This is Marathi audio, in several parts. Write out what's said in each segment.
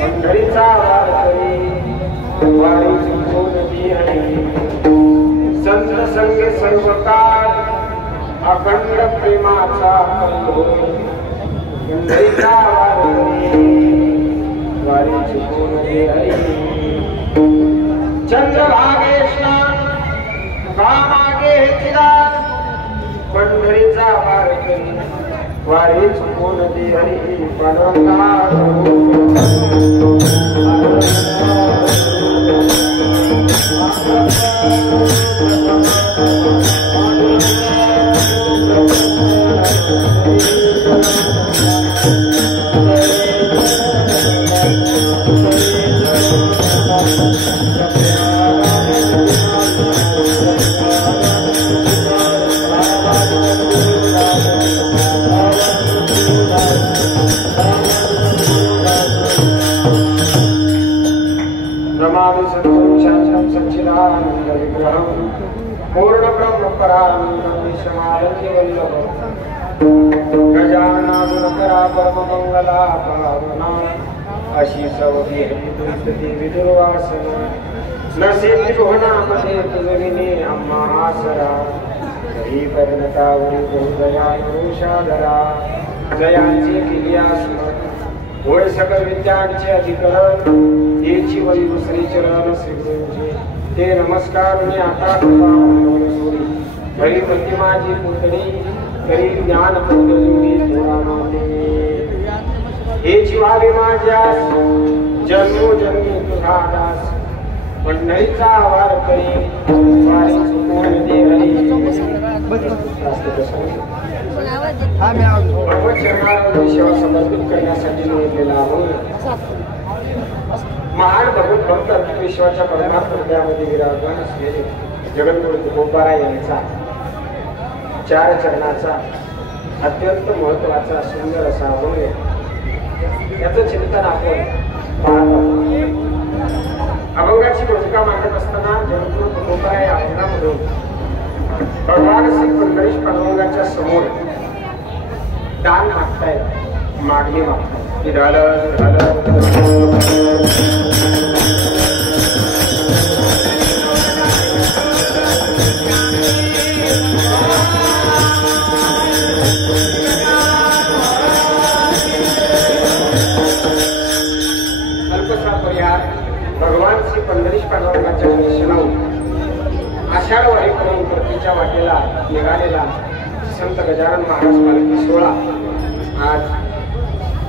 पंढरीचा वारकरी वारीची बोलती आहे संत संगे सर्व काळ अखंड प्रेमाचा पंढरीचा वारकरी वारीची बोलती आहे चंद्रभागे स्नान कामागे चिदान पंढरीचा वारकरी वारीच बोलती हरी पांडुरंगा पूर्ण ब्रह्म गजानना परम मंगला भावना अशी सवगी विदुर्वासना नसे त्रिभुवनामध्ये तुझविने आम्हा आसरा हरी परिणतावरी बहुदयानुषादरा जयांचे किलियासना होय सकल विद्यांचे अधिकरण हेची वरी दुसरी चरण श्रीगुरूंचे ते नमस्कार मी आता सोडी हरी प्रति माझी पुतणी करी ज्ञान पुतळी हे जीवावे माझ्या जन्मोजन्मी तुझा दास पंढरीचा वारकरी वारी चुकून दे हरी भगवत चरणावर सेवा समर्पित करण्यासाठी निवडलेला आहोत महान भगवत भक्त विश्वाच्या परमात्म हृदयामध्ये विराजमान असलेले जगद्गुरु तुकोबारा यांचा 4 चरणाचा अत्यंत महत्त्वाचा सुंदर असा अभंग याचं चिंतन आपण पाहत आहोत. अभंगाची भूमिका मांडत असताना जगद्गुरु तुकोबारा या अभंगामधून भगवान श्री पंढरीश पांडुरंगाच्या समोर दान मागतायत मागणी मागतायत भगवान श्री पंढरीश पांडुरंगाच्या दर्शनाहून आषाढ वारीकडून परतीच्या वाटेला निघालेला संत गजानन महाराज पालखी सोहळा आज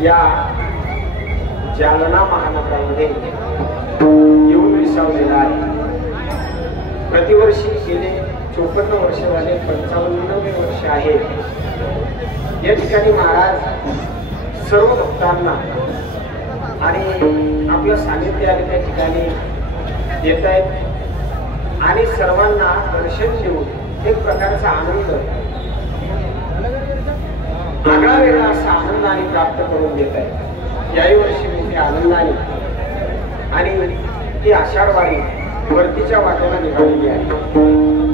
या जालना महानगरामध्ये येऊन विसावलेला आहे. प्रतिवर्षी गेले 54 वर्ष झाले 55 वर्ष आहे या ठिकाणी महाराज सर्व भक्तांना आणि आपलं सानिध्य आहे त्या ठिकाणी येत आहेत आणि सर्वांना दर्शन देऊन एक प्रकारचा आनंद आगळा वेगळा असा आनंदाने प्राप्त करून देत आहेत. याही वर्षी मोठ्या आनंदाने आणि ती आषाढ वारी वरतीच्या वाटेला निघालेली आहे.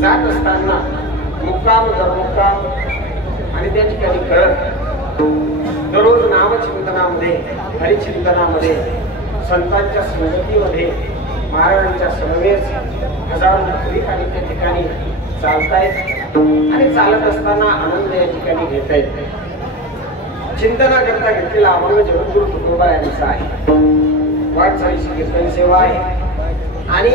जात असताना मुक्काम दरमुक्काम आणि त्या ठिकाणी करत दररोज नामचिंतनामध्ये हरिचिंतनामध्ये संतांच्या संगतीमध्ये महाराजांच्या समवेत हजारो नागरिक आणि त्या ठिकाणी चालतायत आणि चालत असताना आनंद या ठिकाणी घेता येत. चिंतनाकरता घेतलेला अभंग जगद्गुरु तुकोबा यांचा आहे. वाटचालीची कीर्तन सेवा आहे आणि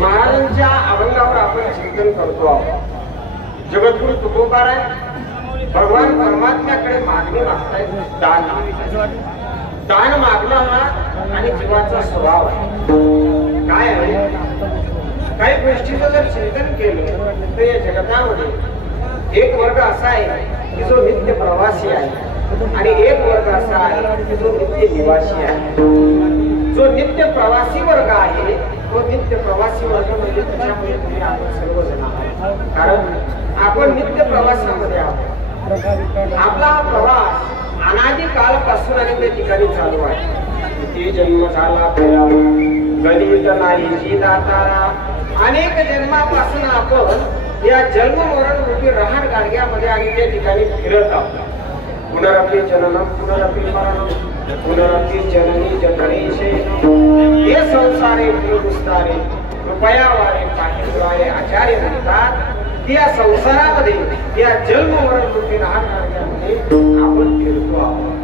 महाराजांच्या अभंगावर आपण चिंतन करतो आहोत. जगद्गुरु तुकोबा भगवान परमात्म्याकडे मागणी मागतायत दान मागणं हा आणि जीवाचा स्वभाव आहे. काय आहे काही गोष्टीचं जर चिंतन केलं तर या जगतामध्ये एक वर्ग असा आहे की जो नित्य प्रवासी आहे आणि एक वर्ग असा आहे की जो नित्य निवासी आहे. जो नित्य प्रवासी वर्ग आहे तो नित्य प्रवासी वर्ग म्हणजे त्याच्यामध्ये तुम्ही आपण सर्वजण आहोत. कारण आपण नित्य प्रवासामध्ये आहोत. आपला हा प्रवास अनादी काळपासून आणि त्या ठिकाणी चालू आहे. किती जन्म झाला गणित नाही जी दातारा अनेक जन्मापासून आपण या जन्म मरण रूपी रहाट गाडग्यामध्ये आणि त्या ठिकाणी फिरत आहोत. पुनरपि जननम पुनरपि मरणम पुनरपि जननी जठरेशे हे संसारे विस्तारे कृपया वारे पाहिजे आचार्य म्हणतात की या संसारामध्ये या जन्म मरण रूपी रहाट गाडग्यामध्ये आपण फिरतो आहोत.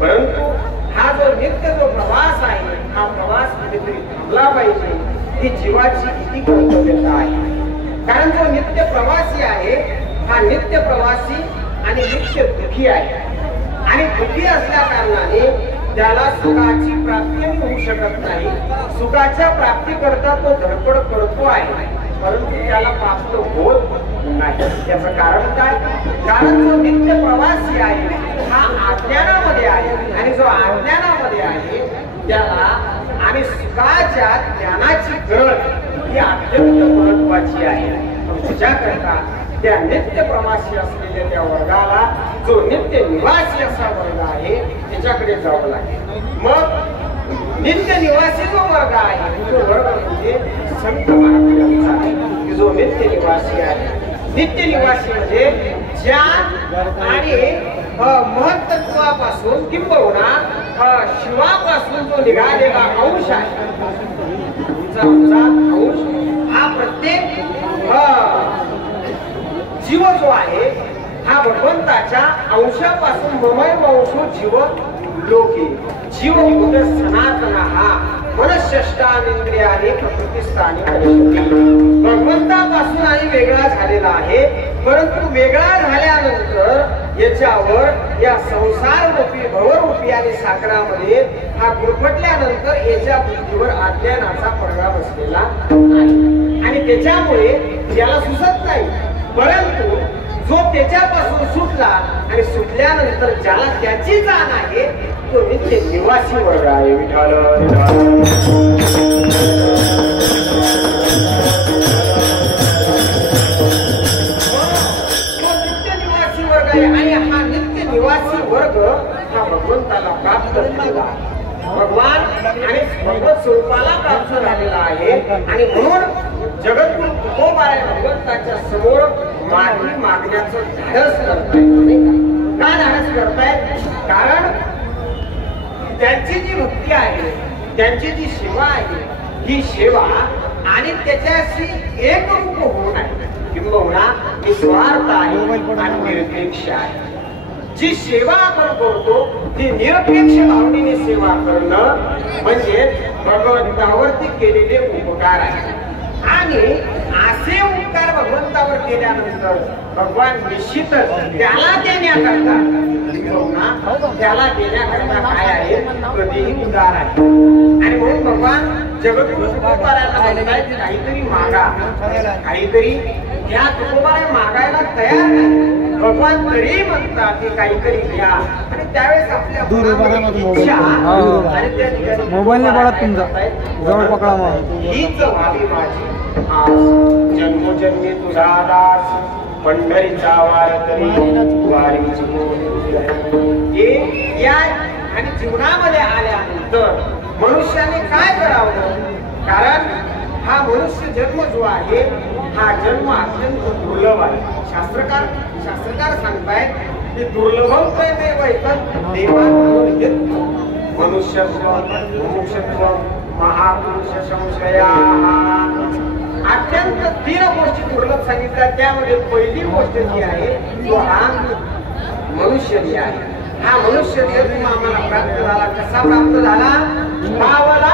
परंतु हा जो नित्य जो प्रवास आहे हा प्रवास कुठेतरी थांबला पाहिजे. ही जीवाची किती कर्तव्यता आहे. कारण जो नित्य प्रवासी आहे हा नित्य प्रवासी आणि नित्य दुःखी आहे. आणि दुःखी असल्या कारणाने त्याला सुखाची प्राप्ती होऊ शकत नाही. सुखाच्या प्राप्ती करता तो धडपड करतो आहे परंतु त्याला प्राप्त होत नाही. याचं कारण काय? कारण जो नित्य प्रवासी आहे हा अज्ञानामध्ये आहे आणि जो अज्ञानामध्ये आहे त्याला आणि सुखाच्या ज्ञानाची गरज ही अत्यंत महत्वाची आहे. तुझ्याकरता त्या नित्य प्रवासी असलेल्या त्या वर्गाला जो नित्य निवासी असा वर्ग आहे त्याच्याकडे जावं लागेल. मग नित्य निवासी जो वर्ग आहे तो वर्ग म्हणजे संत महात्म्यांचा आहे. जो नित्य निवासी आहे नित्य निवासी म्हणजे ज्ञान आणि महत्त्वापासून किंबहुना शिवापासून जो निघालेला अंश आहे अंश हा प्रत्येक जीव जो आहे हा भगवंताच्या अंशापासून ममय वंशो जीव लोके जीव युग सनातन हा मनःष्टानेंद्रियाने प्रकृतीस्थानी भगवंतापासून आणि वेगळा झालेला आहे. परंतु वेगळा झाल्यानंतर याच्यावर या संसार रूपी भवरूपी आणि सागरामध्ये हा गुरफटल्यानंतर याच्या बुद्धीवर अज्ञानाचा पडदा बसलेला आहे आणि त्याच्यामुळे याला सुचत नाही. परंतु जो त्याच्यापासून सुटला आणि सुटल्यानंतर ज्याला त्याची जाण आहे तो नित्य निवासी वर्ग आहे. विठाल नित्य निवासी वर्ग आहे आणि हा नित्य निवासी वर्ग हा भगवंताला प्राप्त झालेला आहे. भगवान आणि भगवत स्वरूपाला प्राप्त झालेला आहे आणि म्हणून जगद्गुरु तुकोबाराय भगवंताच्या समोर मागणी मागण्याचं धाडस करताय. का धाडस करताय? कारण त्यांची जी भक्ती आहे त्यांची जी सेवा आहे ही सेवा आणि त्याच्याशी एक रूप होऊन आहे किंबहुना निस्वार्थ आहे आणि निरपेक्ष आहे. जी सेवा आपण करतो ती निरपेक्ष भावनेने सेवा करणं म्हणजे भगवंतावरती केलेले उपकार आहे. आणि असे उपकार भगवंतावर केल्यानंतर भगवान निश्चितच त्याला देण्याकरता त्याला देण्याकरता काय आहे कधीही उदार आहे. आणि म्हणून भगवान जगद्गुरु तुकोबारायला म्हणतायत काहीतरी मागा काहीतरी या तुकोबाराय मागायला तयार नाही. भगवान तरी म्हणतात की काहीतरी घ्या आणि त्यावेळेस आपल्या मोबाईलने बघा तुमचा जवळ पकडा मग हीच व्हावी माझी आज जन्मोजन्मी तुझा दास पंढरीचा वारकरी या आणि जीवनामध्ये आल्यानंतर मनुष्याने काय करावं? कारण हा मनुष्य जन्म जो आहे हा जन्म अत्यंत दुर्लभ आहे. शास्त्रकार सांगतायत की दुर्लभम मनुष्यत्व मुमुक्षत्व महापुरुष संशया अत्यंत 3 गोष्टी दुर्लभ सांगितल्या. त्यामध्ये पहिली गोष्ट जी आहे तो हा मनुष्य जी आहे. हा मनुष्य देह आम्हाला प्राप्त झाला. कसा प्राप्त झाला? पावला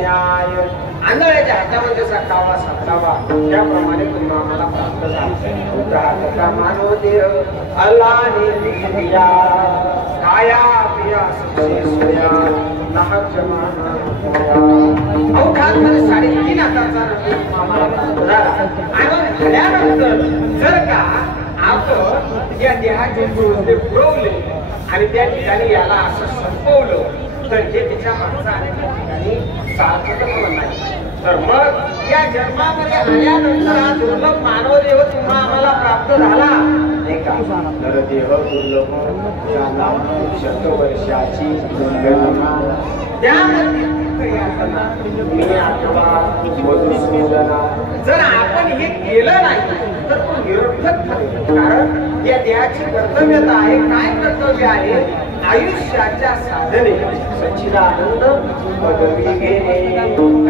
न्याय आंधळ्याच्या हातामध्ये जसा कावा सापडावा त्याप्रमाणे तुम्ही आम्हाला प्राप्त झाला मानव देह अल्लाने दिया काया पिया सोया नाहक जमाना अवघात मध्ये 3.5 हाताचा रथ आम्हाला प्राप्त झाला आणि झाल्यानंतर जर का आपण या देहाचे जोडले पुरवले आणि त्या ठिकाणी याला असं संपवलं तर हे तिच्या माणसा आणि त्या ठिकाणी सार्थक नाही तर मग या जन्मामध्ये आल्यानंतर हा दुर्लभ मानव देह तुम्हा आम्हाला प्राप्त झाला एका नरदेह दुर्लभ झाला 100 वर्षाची जर आपण हे केलं नाही तर तो निरर्थक ठरेल कारण या देहाची कर्तव्यता आहे काय कर्तव्य आहे आयुष्याच्या साधने सच्चिदानंद पदवी घेणे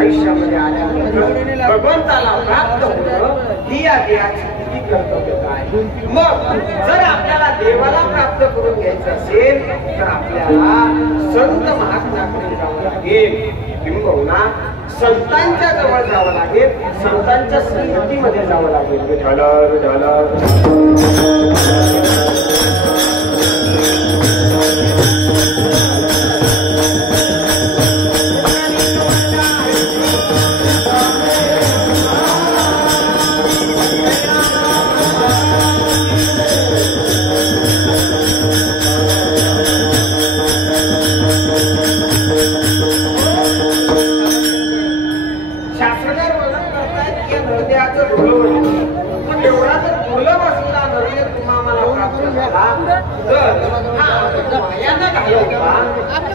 आयुष्यामध्ये आल्यानंतर भगवंताला प्राप्त होणं ही या देहाची किती कर्तव्यता आहे मग जर आपल्याला देवाला प्राप्त करून घ्यायचं असेल तर आपल्याला संत महात्म्याकडे जावं लागेल किंबहुना संतांच्या जवळ जावं लागेल संतांच्या संगतीमध्ये जावं लागेल झालं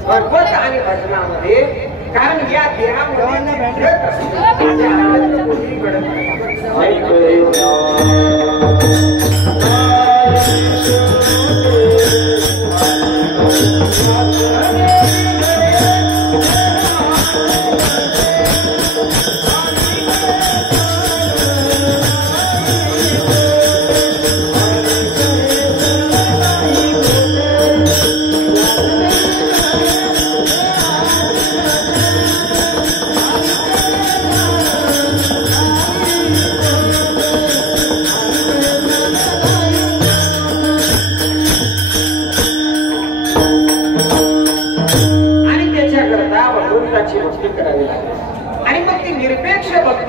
भगवत आणि भजनामध्ये कारण या देहामध्ये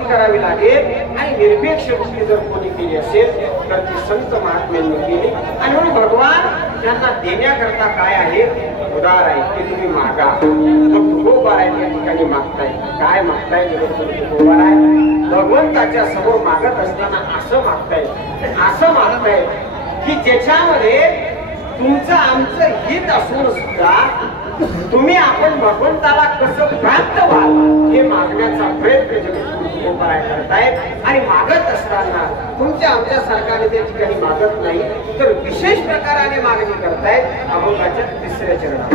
करावी लागेल आणि निरपेक्ष भक्ती जर कोणी केली असेल तर ती संत महात्म्यांनी केली आणि म्हणून भगवान त्यांना देण्याकरता काय आहे उदार आहे ते तुम्ही मागा मग तुकोबार आहे त्या ठिकाणी मागताय काय मागताय तुकोबार आहे भगवंताच्या समोर मागत असताना असं मागताय की ज्याच्यामध्ये तुमचं आमचं हित असून सुद्धा तुम्ही आपण भगवंताला कसं प्राप्त व्हाल हे मागण्याचा प्रयत्न जगद्गुरुपराय करतायत आणि मागत असताना तुमच्या आमच्या सरकारने त्या ठिकाणी मागत नाही तर विशेष प्रकाराने मागणी करतायत अभंगाच्या 3ऱ्या चरणात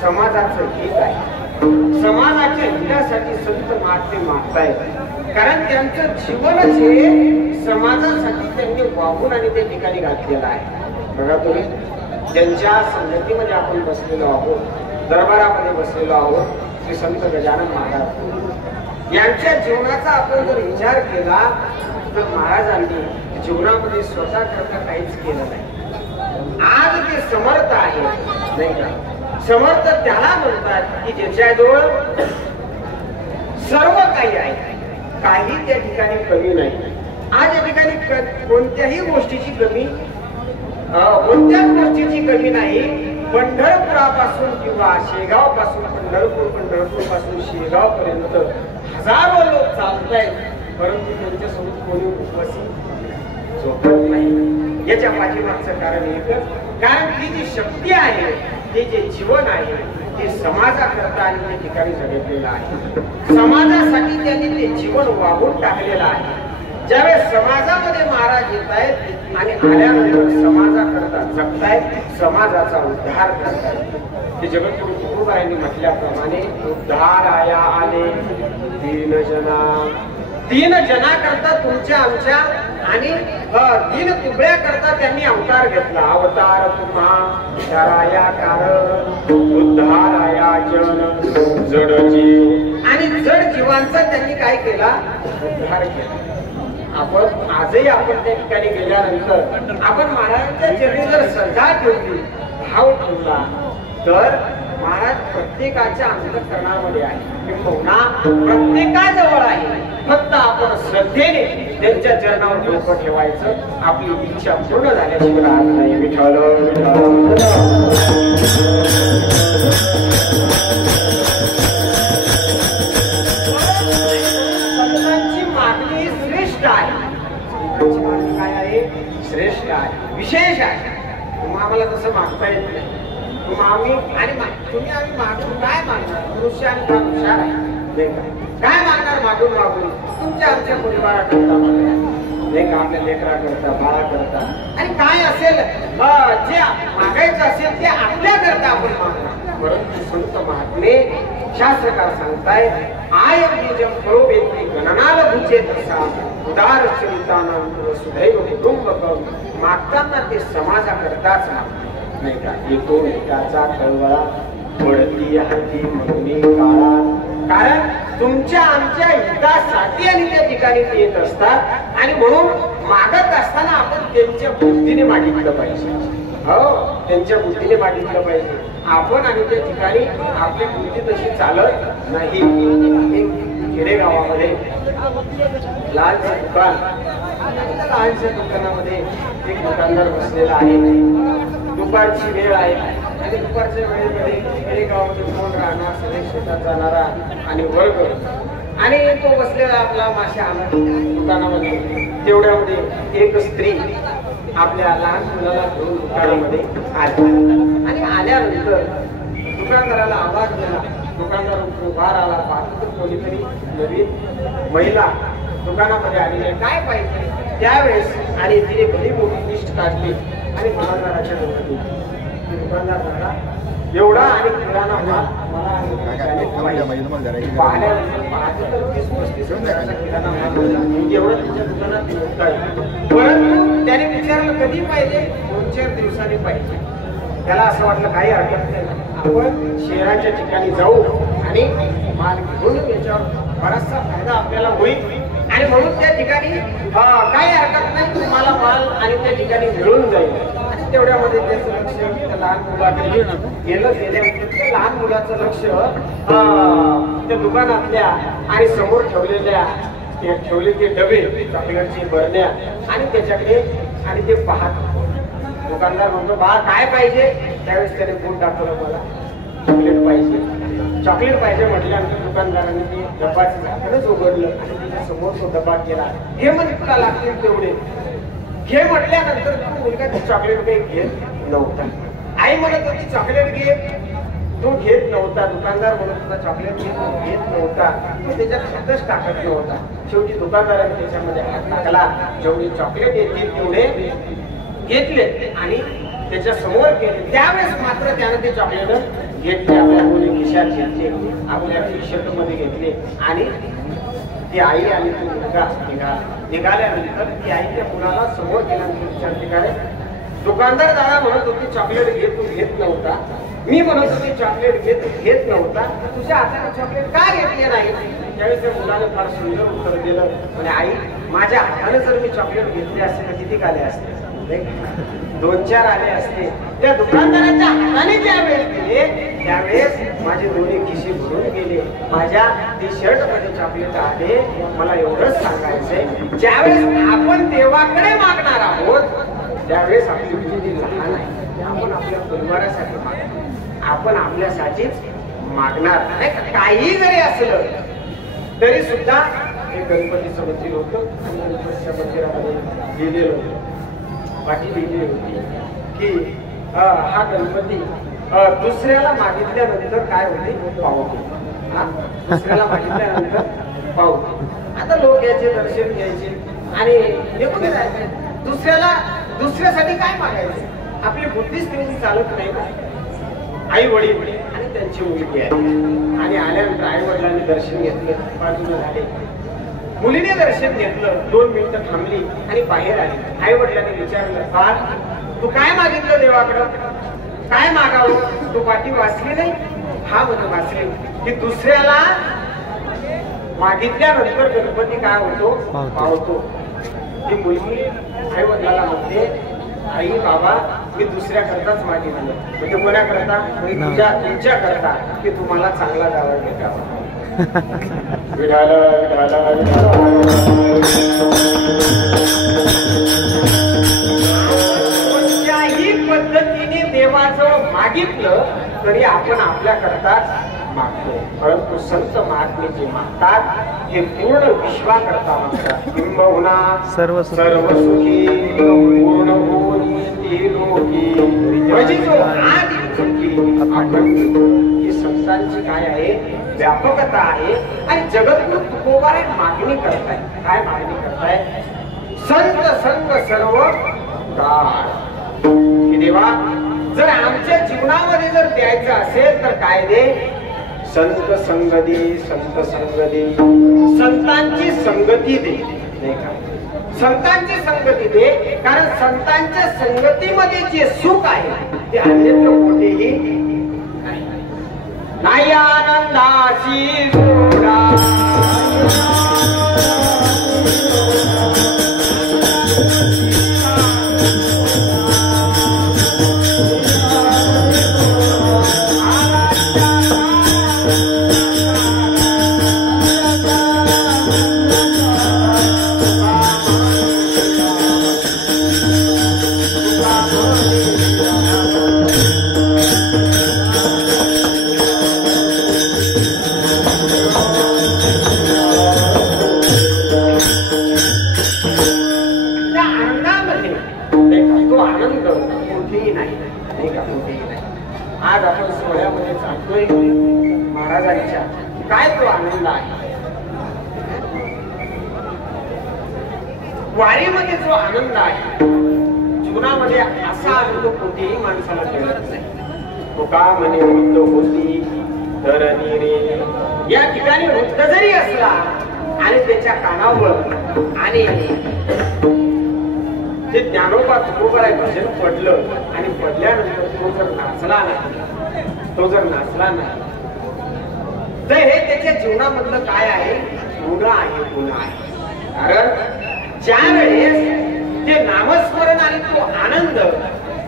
समाजाचं हित आहे समाजाच्या हितासाठी संत महात्मे मागतायत कारण त्यांचं जीवनच हे समाजासाठी त्यांनी वाहून आणि त्या ठिकाणी घातलेलं आहे बघा तुम्ही ज्यांच्या संगतीमध्ये आपण बसलेलो आहोत दरबारामध्ये बसलेलो आहोत श्री संत गजानन महाराज यांच्या जीवनाचा आपण जर विचार केला तर महाराजांनी जीवनामध्ये स्वतः करता काहीच केलं नाही. आज ते समर्थ आहे नाही का? समर्थ त्याला म्हणतात की ज्याच्याजवळ सर्व काही आहे, काही त्या ठिकाणी कमी नाही. आज या ठिकाणी कोणत्याही गोष्टीची कमी, कोणत्याच गोष्टीची कमी नाही. पंढरपुरापासून किंवा शेगाव पासून पंढरपूर पासून शेगाव पर्यंत हजारो लोक चालत आहेत, परंतु त्यांच्यासोबत कोणी उपस्थित झोपत नाही. याच्या पाठीमागचं कारण एकच, कारण ती जी शक्ती आहे, ते जे जीवन आहे, ते समाजाकरता आणि त्या ठिकाणी जगलेलं आहे. समाजासाठी त्यांनी ते जीवन वाहून टाकलेलं आहे. ज्यावेळेस समाजामध्ये महाराज येत आहेत आणि आल्यानंतर समाजाकरता जगतायत, समाजाचा उद्धार करतायत. ते जगद्गुरु तुकोबारायांनी म्हटल्याप्रमाणे उद्धाराया आले दीन जना करता तुमच्या आमच्या आणि दीन तुबड्या करता त्यांनी अवतार घेतला. अवतार तुम्हा उद्धाराया कारण उद्धाराया जन जड जीव, आणि जड जीवांचा त्यांनी काय केला? उद्धार केला. आपण आजही आपण त्या ठिकाणी गेल्यानंतर आपण महाराजांच्या चरणी जर श्रद्धा ठेवली, भाव ठेवला, तर महाराज प्रत्येकाच्या अंतःकरणामध्ये आहे, किंबहुना प्रत्येकाजवळ आहे. फक्त आपण श्रद्धेने त्यांच्या चरणावर डोकं ठेवायचं. आपली इच्छा पूर्ण झाल्याशिवाय राहत नाही. विठ्ठल काय आहे? श्रेष्ठ आहे, विशेष आहे. तुम्ही आम्हाला तसं मागता येत नाही. आम्ही मागून काय मागणार? मनुष्य आणि हुशार आहे काय मागणार? मागून तुमच्या आमच्या परिवाराकरता नाही का, आपल्या लेकरा करता, बाळा करता, आणि काय असेल जे मागायचं असेल ते आपल्या करता आपण मागणार. परंतु संत महात्मे शास्त्रकार सांगताय, आय बीजम करोबेती गणनाल भुजे तसा उदार चरितानंद सुदैव कुटुंबकम. मागताना ते समाजाकरताच मागतात नाही का. येतो त्याचा कळवळा पडती हाती म्हणून काळा, कारण तुमच्या आमच्या हितासाठी आणि त्या ठिकाणी येत असतात. आणि म्हणून मागत असताना आपण त्यांच्या बुद्धीने मागितलं पाहिजे. हो, त्यांच्या बुद्धीने मागितलं पाहिजे. आपण आणि त्या ठिकाणी आपली बुद्धी तशी चालत नाही. खेडेगावामध्ये लहानशा दुकान, लहानशा दुकानामध्ये एक दुकानदार बसलेला आहे. दुपारची वेळ आहे आणि दुपारच्या वेळेमध्ये खेडेगावामध्ये कोण राहणार? सगळे शेतात जाणारा आणि वर्ग, आणि तो बसलेला आपला माशा आणत दुकानामध्ये. तेवढ्यामध्ये एक स्त्री आपल्या लहान मुलाला घेऊन दुकानामध्ये आली, आणि आल्यानंतर दुकानदाराला आवाज दिला. दुकानदार उभार आला, पाहतो तर कोणीतरी नवीन महिला दुकानामध्ये आलेली आहे. काय पाहिजे त्यावेळेस? आणि तिने भली मोठी लिस्ट काढली आणि दुकानदाराच्या दुकानदार झाला एवढा आणि किराणा पाहण्यानंतर 30-35 हजाराचा किराणा माल एवढं तिच्या दुकानात. परंतु त्याने विचारलं कधी पाहिजे? 2-4 दिवसांनी पाहिजे. त्याला असं वाटलं काही हरकत नाही, आपण शहराच्या ठिकाणी जाऊ आणि माल घेऊन याच्यावर बराचसा फायदा आपल्याला होईल. आणि म्हणून त्या ठिकाणी काही हरकत नाही, तुम्हाला माल आणि त्या ठिकाणी मिळून जाईल. आणि तेवढ्यामध्ये त्याचं लक्ष त्या लहान मुलाकडे गेल्यानंतर त्या लहान मुलाचं लक्ष त्या दुकानातल्या आणि समोर ठेवलेल्या ठेवले ते डबे, चॉकलेटची बरण्या, आणि त्याच्याकडे आणि ते पाहत. दुकानदार म्हणतो, बाळा काय पाहिजे? त्यावेळेस त्याने बोट दाखवलं, मला चॉकलेट पाहिजे. चॉकलेट पाहिजे म्हटल्यानंतर दुकानदाराने ते डब्बाचं झाकणच उघडलं आणि त्याच्या समोर तो डब्बा केला. हे म्हणजे तुला लागतील तेवढे घे म्हटल्यानंतर तो मुलगा ते चॉकलेट काही घेत नव्हता. आई म्हणत होती चॉकलेट घे, तो घेत नव्हता. दुकानदार म्हणत होता चॉकलेट घेत नव्हता. तो त्याच्यात हातच टाकत नव्हता. शेवटी दुकानदाराने त्याच्यामध्ये हात टाकला. जेवढे चॉकलेट येतील तेवढे घेतले आणि त्याच्या समोर केले. त्यावेळेस मात्र त्यानं ते चॉकलेट घेतले, आपल्या कोणी खिशात घेतले, आपल्या टी शर्ट मध्ये घेतले. आणि ती आई आणि तो मुलगा निघाल्यानंतर ती आई त्या मुलाला समोर गेल्यानंतर विचारते, काय दुकानदार दादा म्हणत होती चॉकलेट घेत, तू घेत नव्हता. मी म्हणत होती चॉकलेट घेत नव्हता, तुझ्या हाताने चॉकलेट का घेतले नाही? त्यावेळेस त्या मुलाने फार सुंदर उत्तर दिलं, म्हणजे आई माझ्या हाताने जर मी चॉकलेट घेतले असेल किती आले असते? 2-4 आले असते. त्या दुकानदाराच्या हाताने ज्यावेळेस दिले त्यावेळेस माझे दोन्ही खिसे भरून गेले. माझ्या टी शर्ट मध्ये चॉकलेट आले. मला एवढंच सांगायचंय, ज्यावेळेस आपण देवाकडे मागणार आहोत त्यावेळेस आपली बुद्धी लहान आहे. आपण आपल्या परिवारासाठी मागणार, आपण आपल्यासाठीच मागणार नाही. काही जरी असलं तरी सुद्धा हे गणपतीचं मंदिर होतं आणि गणपतीच्या मंदिरामध्ये लिहिलेलं होतं, पाठी लिहिली होती की हा गणपती दुसऱ्याला मागितल्यानंतर काय होते? पावते. दुसऱ्याला मागितल्यानंतर पावते. आता लोक याचे दर्शन घ्यायचे आणि निघून जायचे. दुसऱ्यासाठी काय मागायचे? आपली बुद्धीच तेवढी चालत नाही ना. आई वडील आणि त्यांची मुलगी आहे आणि आल्यानंतर आई वडिलांनी दर्शन घेतलं, बाजूला झाले. मुलीने दर्शन घेतलं, 2 मिनिटं थांबली आणि बाहेर आली. आई वडिलांनी विचारलं, बाळ तू काय मागितलं देवाकडं? काय मागावं? तू पाठी वाचली नाही? हा म्हणून वाचली की दुसऱ्याला मागितल्यानंतर गणपती काय होतो? पावतो. ती मुलगी आई वडिलाला म्हणते, आई बाबा मी दुसऱ्या करताच मागितलं. म्हणजे कोणा करता? तुमच्या करता की तुम्हाला चांगला गावा भेटावा. विठाला विठाला कोणत्याही पद्धतीने देवाचं मागितलं तरी आपण आपल्या करताच मागतो. परंतु संत महात्मे जे मागतात हे पूर्ण विश्वाकरता मागतात. किंबहुना सर्व सुखी पूर्ण होनी ते लोकी. म्हणजे जो आदि सुखी ही संतांची काय आहे? व्यापकता आहे. आणि जगद्गुरु तुकोबाराय मागणी करताय. काय मागणी करताय? संत संग सर्व काळ. देवा जर आमच्या जीवनामध्ये जर द्यायचं असेल तर काय दे? संत संग दे, संत संग दे, संतांची संगती दे. नाही का? संतांची संगती दे. कारण संतांच्या संगतीमध्ये जे सुख आहे ते अन्यत्र कुठेही नाही. आनंदाची जोडा आज आपण सोहळ्यामध्ये चालतोय महाराजांच्या. काय तो आनंद आहे? वारीमध्ये जो आनंद आहे जीवनामध्ये असा आनंद कोणत्याही माणसाला मिळत नाही. तुका म्हणे वृद्ध होती तर रे. या ठिकाणी वृद्ध जरी असला आणि त्याच्या कानावर आणि ते ज्ञानोबा तुकोबाराय भजन पडलं आणि पडल्यानंतर तो जर नाचला नाही तर हे त्याच्या जीवनामधलं काय आहे? गुन्हा आहे, गुन्हा आहे. कारण ज्या वेळेस ते नामस्मरण आणि तो आनंद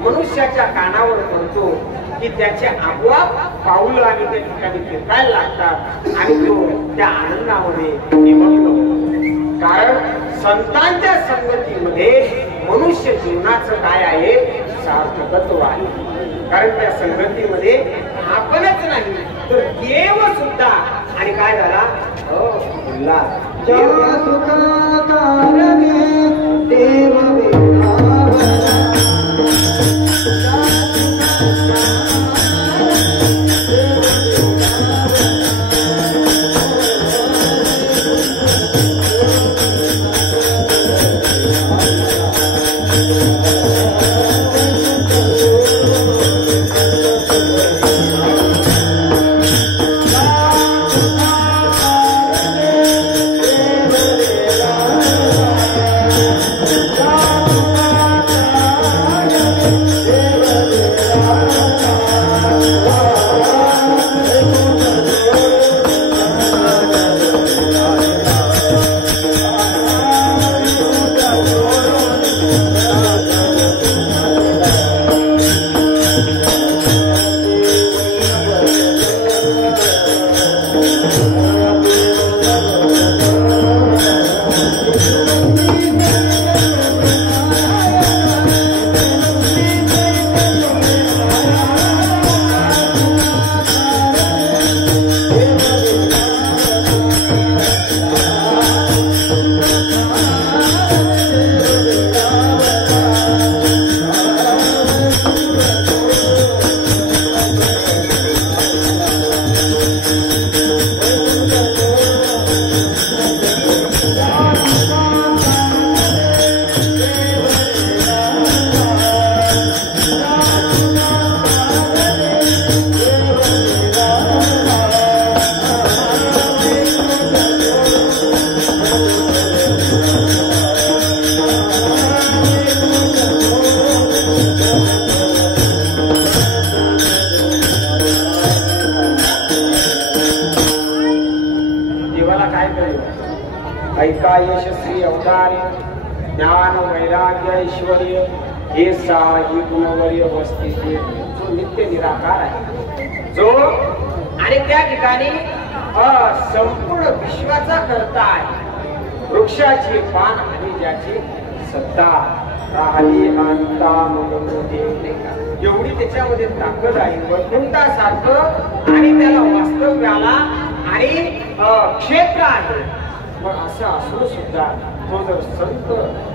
मनुष्याच्या कानावर पडतो की त्याचे आपोआप पाऊल आणि त्या ठिकाणी फिरकायला लागतात आणि तो त्या आनंदामध्ये निमग्न होतो. कारण संतांच्या संगतीमध्ये मनुष्य जीवनाचं काय आहे? सार्थकत्व आहे. कारण त्या संगतीमध्ये आपणच नाही तर देव सुद्धा. आणि काय झाला? एका यशस्वी अवतार ज्ञान वैराग्य ऐश्वर्य हे साही गुणवर्य वस्तीचे जो नित्य निराकार आहे, जो आणि त्या ठिकाणी संपूर्ण विश्वाचा करता आहे. वृक्षाची पान आणि ज्याची सत्ता राहिली अंता मनोमोठे, एवढी त्याच्यामध्ये ताकद आहे वैकुंठासारखं आणि त्याला वास्तव्याला आणि क्षेत्र आहे. पण असं असून सुद्धा तो जर संत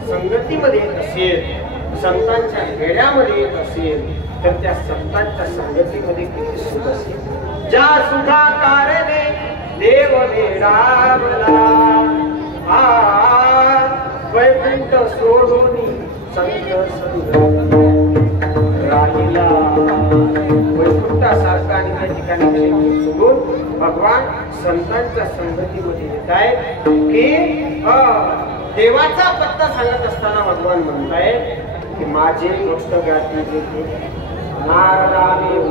संगतीमध्ये येत असेल, संतांच्या वेड्यामध्ये येत असेल, तर त्या संतांच्या संगतीमध्ये किती सुख असेल. ज्या सुखा कारणे देव वेडावला, वैकुंठ सोडून संत संग राहिला. वैकुंठासारखा आणि त्या ठिकाणी सोडून भगवान संतांच्या संगतीमध्ये येत आहेत की देवाचा पत्ता सांगत असताना भगवान म्हणतायत की माझे भक्त गाती नारायण